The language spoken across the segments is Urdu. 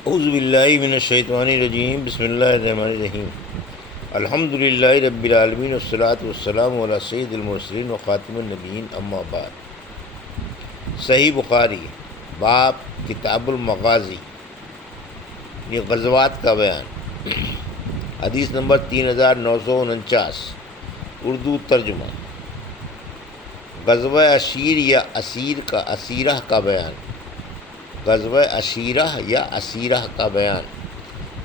اعوذ باللہ من الشیطان الرجیم، بسم اللہ الرحمن الرحیم۔ الحمد للہ رب العالمین، والصلاۃ والسلام علی سید المرسلین وخاتم النبیین، اما بعد۔ صحیح بخاری، باب کتاب المغازی، یہ غزوات کا بیان۔ حدیث نمبر 3949، اردو ترجمہ۔ غزوہ عشیر یا اسیرہ کا بیان۔ غزوہ عشیرہ یا اسیرہ کا بیان۔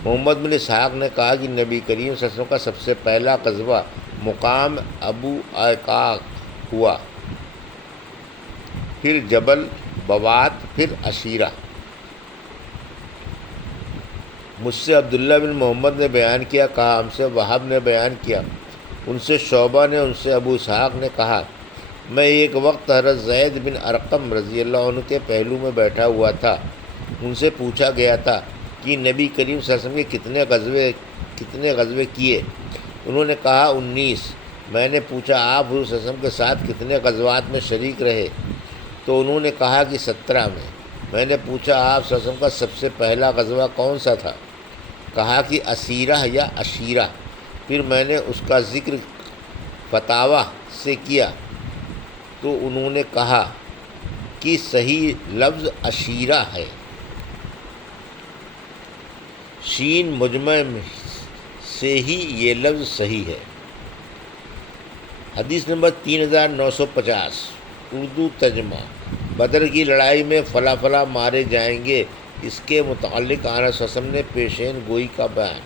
محمد بن اسحاق نے کہا کہ نبی کریم صلی اللہ علیہ وسلم کا سب سے پہلا غزوہ مقام ابو عقاق ہوا، پھر جبل بوات، پھر عشیرہ۔ مجھ سے عبداللہ بن محمد نے بیان کیا، کہا ہم سے وہب نے بیان کیا، ان سے شعبہ نے، ان سے ابو اسحاق نے کہا میں ایک وقت حضرت زید بن ارقم رضی اللہ عنہ کے پہلو میں بیٹھا ہوا تھا۔ ان سے پوچھا گیا تھا کہ نبی کریم صلی اللہ علیہ وسلم کے کتنے غزوے کیے؟ انہوں نے کہا 19۔ میں نے پوچھا آپ حضور صلی اللہ علیہ وسلم کے ساتھ کتنے غزوات میں شریک رہے؟ تو انہوں نے کہا کہ 17 میں۔ میں نے پوچھا آپ صلی اللہ علیہ وسلم کا سب سے پہلا غزوہ کون سا تھا؟ کہا کہ اسیرہ یا عشیرہ۔ پھر میں نے اس کا ذکر فتاویٰ سے کیا تو انہوں نے کہا کہ صحیح لفظ عشیرہ ہے، شین مجمع سے ہی یہ لفظ صحیح ہے۔ حدیث نمبر 3950، اردو ترجمہ۔ بدر کی لڑائی میں فلاں فلاں مارے جائیں گے، اس کے متعلق آنس صلی اللہ علیہ وسلم نے پیشین گوئی کا بیان۔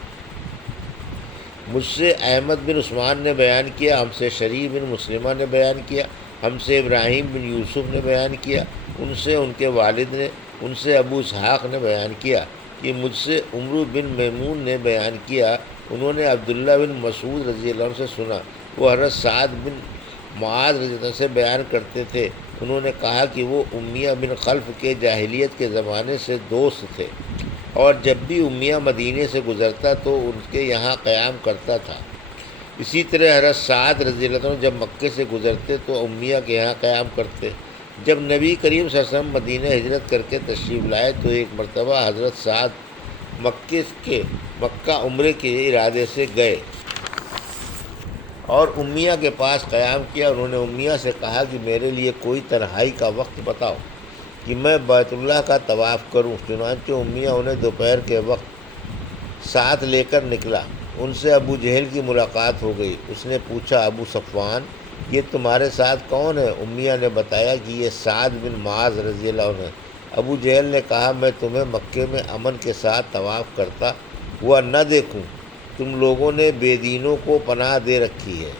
مجھ سے احمد بن عثمان نے بیان کیا، ہم سے شریف بن مسلمہ نے بیان کیا، ہم سے ابراہیم بن یوسف نے بیان کیا، ان سے ان کے والد نے، ان سے ابو اسحاق نے بیان کیا کہ مجھ سے عمرو بن میمون نے بیان کیا، انہوں نے عبداللہ بن مسعود رضی اللہ عنہ سے سنا، وہ حضرت سعد بن معاذ رضی اللہ عنہ سے بیان کرتے تھے، انہوں نے کہا کہ وہ امیہ بن خلف کے جاہلیت کے زمانے سے دوست تھے، اور جب بھی امیہ مدینے سے گزرتا تو ان کے یہاں قیام کرتا تھا۔ اسی طرح حضرت سعد رضی اللہ عنہ جب مکے سے گزرتے تو امیہ کے یہاں قیام کرتے۔ جب نبی کریم صلی اللہ علیہ وسلم مدینہ ہجرت کر کے تشریف لائے تو ایک مرتبہ حضرت سعد مکہ عمرے کے ارادے سے گئے اور امیہ کے پاس قیام کیا۔ انہوں نے امیہ سے کہا کہ میرے لیے کوئی تنہائی کا وقت بتاؤ کہ میں بیت اللہ کا طواف کروں۔ چنانچہ امیہ انہیں دوپہر کے وقت ساتھ لے کر نکلا۔ ان سے ابو جہل کی ملاقات ہو گئی۔ اس نے پوچھا ابو صفوان یہ تمہارے ساتھ کون ہے؟ امیہ نے بتایا کہ یہ سعد بن معاذ رضی اللہ عنہ ہے۔ ابو جہل نے کہا میں تمہیں مکے میں امن کے ساتھ طواف کرتا ہوا نہ دیکھوں؟ تم لوگوں نے بے دینوں کو پناہ دے رکھی ہے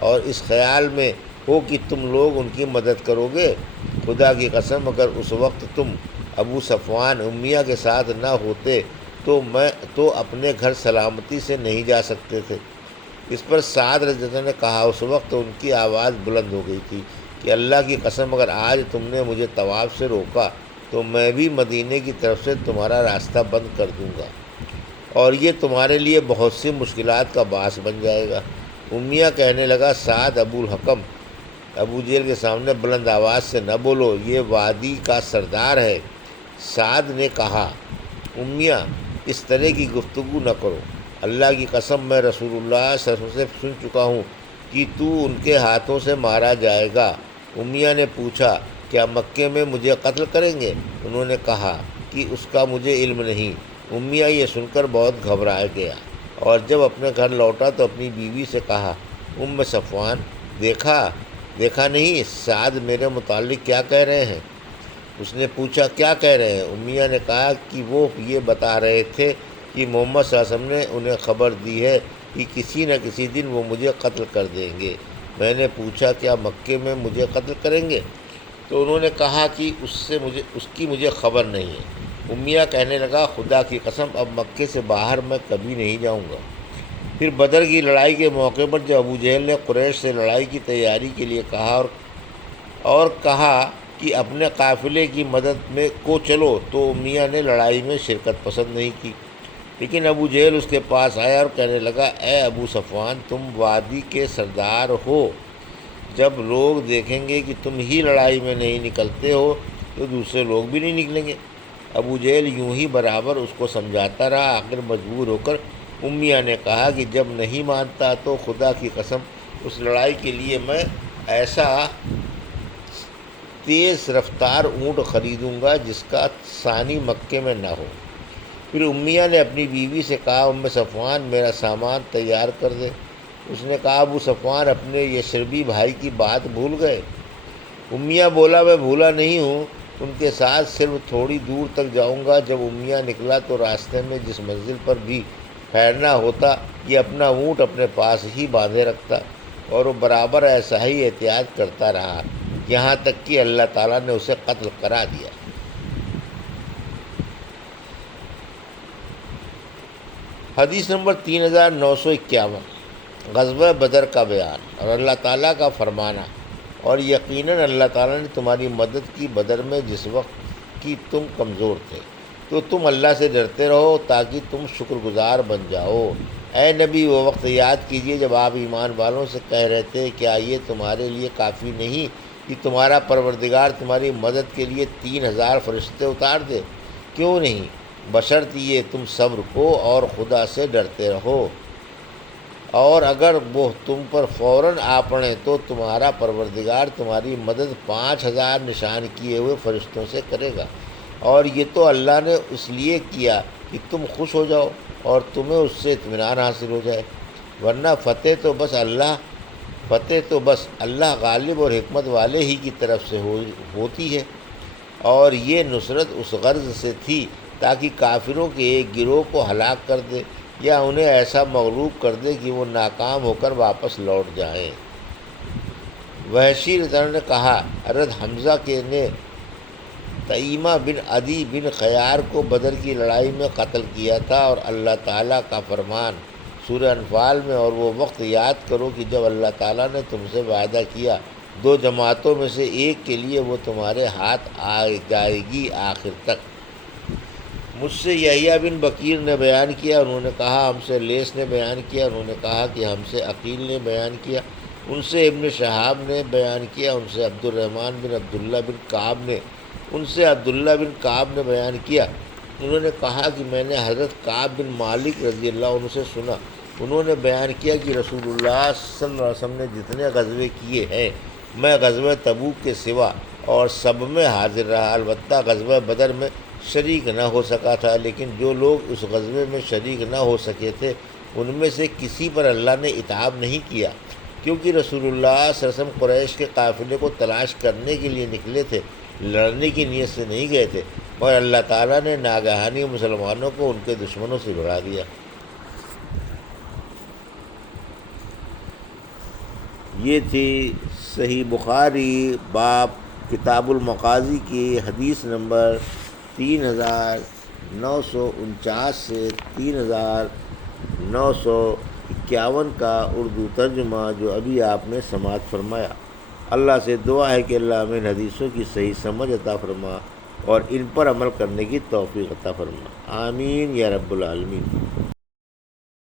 اور اس خیال میں ہو کہ تم لوگ ان کی مدد کرو گے۔ خدا کی قسم اگر اس وقت تم ابو صفوان امیہ کے ساتھ نہ ہوتے تو اپنے گھر سلامتی سے نہیں جا سکتے تھے۔ اس پر سعد رضی اللہ عنہ نے کہا، اس وقت ان کی آواز بلند ہو گئی تھی کہ اللہ کی قسم اگر آج تم نے مجھے طواف سے روکا تو میں بھی مدینے کی طرف سے تمہارا راستہ بند کر دوں گا اور یہ تمہارے لیے بہت سی مشکلات کا باعث بن جائے گا۔ امیہ کہنے لگا سعد ابو الحکم ابو جہل کے سامنے بلند آواز سے نہ بولو، یہ وادی کا سردار ہے۔ سعد نے کہا امیہ اس طرح کی گفتگو نہ کرو، اللہ کی قسم میں رسول اللہ صلی اللہ علیہ وسلم سے سن چکا ہوں کہ تو ان کے ہاتھوں سے مارا جائے گا۔ امیہ نے پوچھا کیا مکے میں مجھے قتل کریں گے؟ انہوں نے کہا کہ اس کا مجھے علم نہیں۔ امیہ یہ سن کر بہت گھبرا گیا اور جب اپنے گھر لوٹا تو اپنی بیوی سے کہا صفوان دیکھا نہیں سعد میرے متعلق کیا کہہ رہے ہیں؟ اس نے پوچھا کیا کہہ رہے ہیں؟ امیہ نے کہا کہ وہ یہ بتا رہے تھے کہ محمد صلی اللہ علیہ وسلم نے انہیں خبر دی ہے کہ کسی نہ کسی دن وہ مجھے قتل کر دیں گے۔ میں نے پوچھا کیا مکے میں مجھے قتل کریں گے؟ تو انہوں نے کہا کہ اس کی مجھے خبر نہیں ہے۔ امیہ کہنے لگا خدا کی قسم اب مکے سے باہر میں کبھی نہیں جاؤں گا۔ پھر بدر کی لڑائی کے موقع پر جب ابو جہل نے قریش سے لڑائی کی تیاری کے لیے کہا اور کہا کہ اپنے قافلے کی مدد میں کو چلو تو امیہ نے لڑائی میں شرکت پسند نہیں کی، لیکن ابو جہل اس کے پاس آیا اور کہنے لگا اے ابو صفوان تم وادی کے سردار ہو، جب لوگ دیکھیں گے کہ تم ہی لڑائی میں نہیں نکلتے ہو تو دوسرے لوگ بھی نہیں نکلیں گے۔ ابو جہل یوں ہی برابر اس کو سمجھاتا رہا، آخر مجبور ہو کر امیہ نے کہا کہ جب نہیں مانتا تو خدا کی قسم اس لڑائی کے لیے میں ایسا تیز رفتار اونٹ خریدوں گا جس کا ثانی مکے میں نہ ہو۔ پھر امیہ نے اپنی بیوی سے کہا، ام صفوان میرا سامان تیار کر دے۔ اس نے کہا، ابو صفوان اپنے یشربی بھائی کی بات بھول گئے؟ امیہ بولا، میں بھولا نہیں ہوں، ان کے ساتھ صرف تھوڑی دور تک جاؤں گا۔ جب امیہ نکلا تو راستے میں جس منزل پر بھی ٹھہرنا ہوتا یہ اپنا اونٹ اپنے پاس ہی باندھے رکھتا، اور وہ برابر ایسا ہی احتیاط کرتا رہا یہاں تک کہ اللہ تعالیٰ نے اسے قتل کرا دیا۔ حدیث نمبر 3951، غزوہ بدر کا بیان اور اللہ تعالیٰ کا فرمانا، اور یقیناً اللہ تعالیٰ نے تمہاری مدد کی بدر میں جس وقت کی تم کمزور تھے، تو تم اللہ سے ڈرتے رہو تاکہ تم شکر گزار بن جاؤ۔ اے نبی، وہ وقت یاد کیجئے جب آپ ایمان والوں سے کہہ رہے تھے، کیا یہ تمہارے لیے کافی نہیں کہ تمہارا پروردگار تمہاری مدد کے لیے 3000 فرشتے اتار دے؟ کیوں نہیں، بشرط یہ تم صبر کو اور خدا سے ڈرتے رہو، اور اگر وہ تم پر فوراً آ پڑیں تو تمہارا پروردگار تمہاری مدد 5000 نشان کیے ہوئے فرشتوں سے کرے گا، اور یہ تو اللہ نے اس لیے کیا کہ تم خوش ہو جاؤ اور تمہیں اس سے اطمینان حاصل ہو جائے، ورنہ فتح تو بس اللہ غالب اور حکمت والے ہی کی طرف سے ہوتی ہے، اور یہ نصرت اس غرض سے تھی تاکہ کافروں کے ایک گروہ کو ہلاک کر دے یا انہیں ایسا مغلوب کر دے کہ وہ ناکام ہو کر واپس لوٹ جائیں۔ وحشی نے کہا، حضرت حمزہ نے تیمہ بن عدی بن خیار کو بدر کی لڑائی میں قتل کیا تھا، اور اللہ تعالیٰ کا فرمان سورہ انفال میں، اور وہ وقت یاد کرو کہ جب اللہ تعالیٰ نے تم سے وعدہ کیا 2 جماعتوں میں سے ایک کے لیے وہ تمہارے ہاتھ آ جائے گی آخر تک۔ مجھ سے یحییٰ بن بکیر نے بیان کیا، انہوں نے کہا ہم سے لیث نے بیان کیا، انہوں نے کہا کہ ہم سے عقیل نے بیان کیا، ان سے ابن شہاب نے بیان کیا، ان سے عبد الرحمن بن عبداللہ بن کعب نے، ان سے عبداللہ بن کعب نے بیان کیا، انہوں نے کہا کہ میں نے حضرت کعب بن مالک رضی اللہ عنہ سے سنا، انہوں نے بیان کیا کہ رسول اللہ صلی اللہ علیہ وسلم نے جتنے غزوے کیے ہیں میں غزوہ تبوک کے سوا اور سب میں حاضر رہا، البتہ غزوہ بدر میں شریک نہ ہو سکا تھا، لیکن جو لوگ اس غزوے میں شریک نہ ہو سکے تھے ان میں سے کسی پر اللہ نے عتاب نہیں کیا، کیونکہ رسول اللہ صلی اللہ علیہ وسلم قریش کے قافلے کو تلاش کرنے کے لیے نکلے تھے، لڑنے کی نیت سے نہیں گئے تھے، اور اللہ تعالیٰ نے ناگہانی مسلمانوں کو ان کے دشمنوں سے بھڑا دیا۔ یہ تھی صحیح بخاری باب کتاب المغازی کی حدیث نمبر 3949 سے 3951 کا اردو ترجمہ جو ابھی آپ نے سماعت فرمایا۔ اللہ سے دعا ہے کہ اللہ ہمیں ان حدیثوں کی صحیح سمجھ عطا فرما اور ان پر عمل کرنے کی توفیق عطا فرما، آمین یا رب العالمین۔